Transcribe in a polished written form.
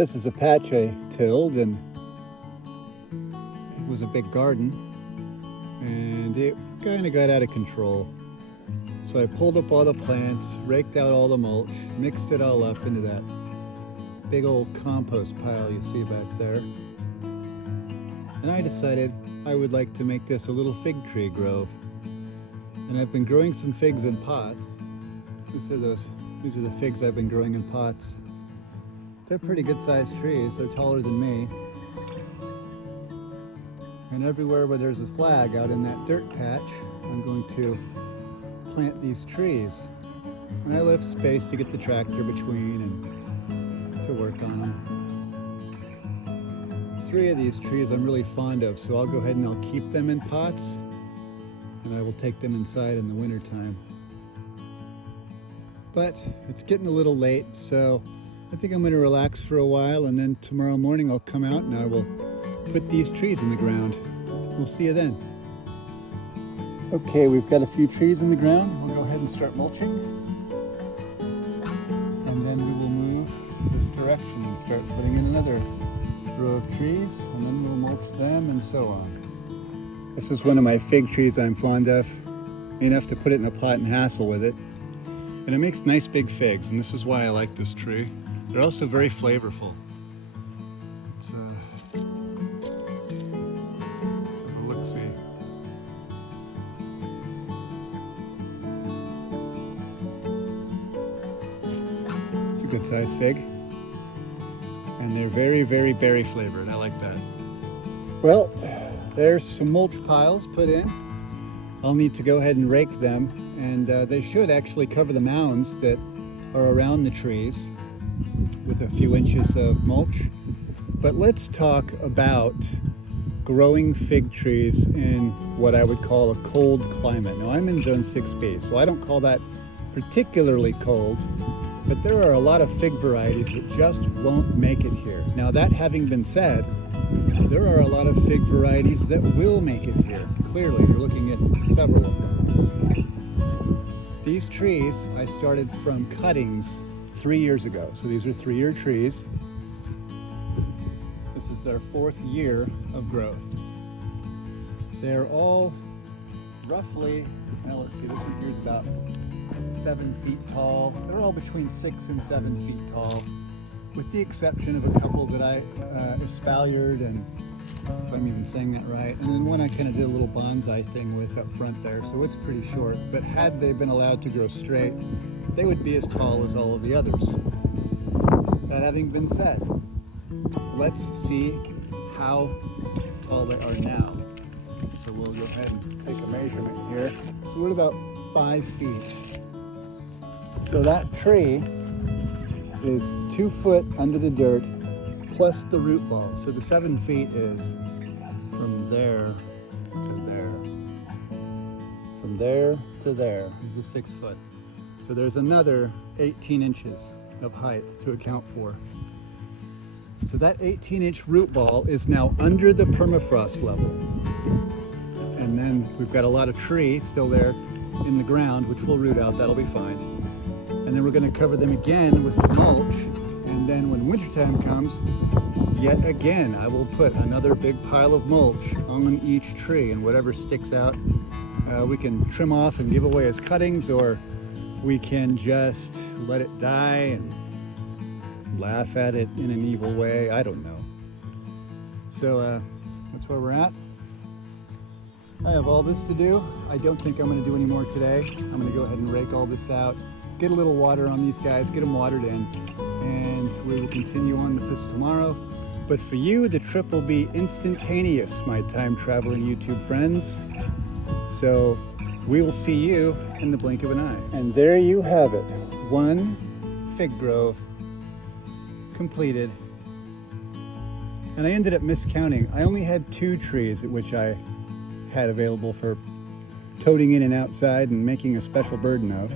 This is a patch I tilled, and it was a big garden, and it kind of got out of control. So I pulled up all the plants, raked out all the mulch, mixed it all up into that big old compost pile you see back there. And I decided I would like to make this a little fig tree grove. And I've been growing some figs in pots. These are the figs I've been growing in pots. They're pretty good sized trees. They're taller than me. And everywhere where there's a flag out in that dirt patch, I'm going to plant these trees. And I left space to get the tractor between and to work on them. 3 of these trees I'm really fond of, so I'll go ahead and I'll keep them in pots, and I will take them inside in the wintertime. But it's getting a little late, so I think I'm going to relax for a while, and then tomorrow morning I'll come out and I will put these trees in the ground. We'll see you then. Okay, we've got a few trees in the ground. We'll go ahead and start mulching. And then we will move this direction and start putting in another row of trees, and then we'll mulch them and so on. This is one of my fig trees I'm fond of. Enough to put it in a pot and hassle with it. And it makes nice big figs, and this is why I like this tree. They're also very flavorful. It's a look-see. It's a good sized fig. And they're very, very berry flavored. I like that. Well, there's some mulch piles put in. I'll need to go ahead and rake them, and they should actually cover the mounds that are around the trees with a few inches of mulch. But let's talk about growing fig trees in what I would call a cold climate. Now, I'm in zone 6B, so I don't call that particularly cold, but there are a lot of fig varieties that just won't make it here. Now, that having been said, there are a lot of fig varieties that will make it here. Clearly, you're looking at several of them. These trees I started from cuttings 3 years ago. So these are 3-year trees. This is their 4th year of growth. They're all roughly, well, let's see, this one here is about 7 feet tall. They're all between 6 and 7 feet tall, with the exception of a couple that I espaliered, and if I'm even saying that right, and then one I kind of did a little bonsai thing with up front there, so it's pretty short. But had they been allowed to grow straight, they would be as tall as all of the others. That having been said, let's see how tall they are now. So we'll go ahead and take a measurement here. So we're at about 5 feet. So that tree is 2 foot under the dirt plus the root ball. So the 7 feet is from there to there. From there to there is the 6 foot. So there's another 18 inches of height to account for. So that 18-inch root ball is now under the permafrost level. And then we've got a lot of tree still there in the ground, which will root out, that'll be fine. And then we're going to cover them again with the mulch. And then when wintertime comes, yet again, I will put another big pile of mulch on each tree, and whatever sticks out, we can trim off and give away as cuttings, or we can just let it die and laugh at it in an evil way. I don't know. So that's where we're at. I have all this to do. I don't think I'm going to do any more today. I'm going to go ahead and rake all this out, get a little water on these guys, get them watered in, and we will continue on with this tomorrow. But for you, the trip will be instantaneous, my time traveling YouTube friends. So we will see you in the blink of an eye. And there you have it. 1 fig grove completed. And I ended up miscounting. I only had 2 trees at which I had available for toting in and outside and making a special burden of.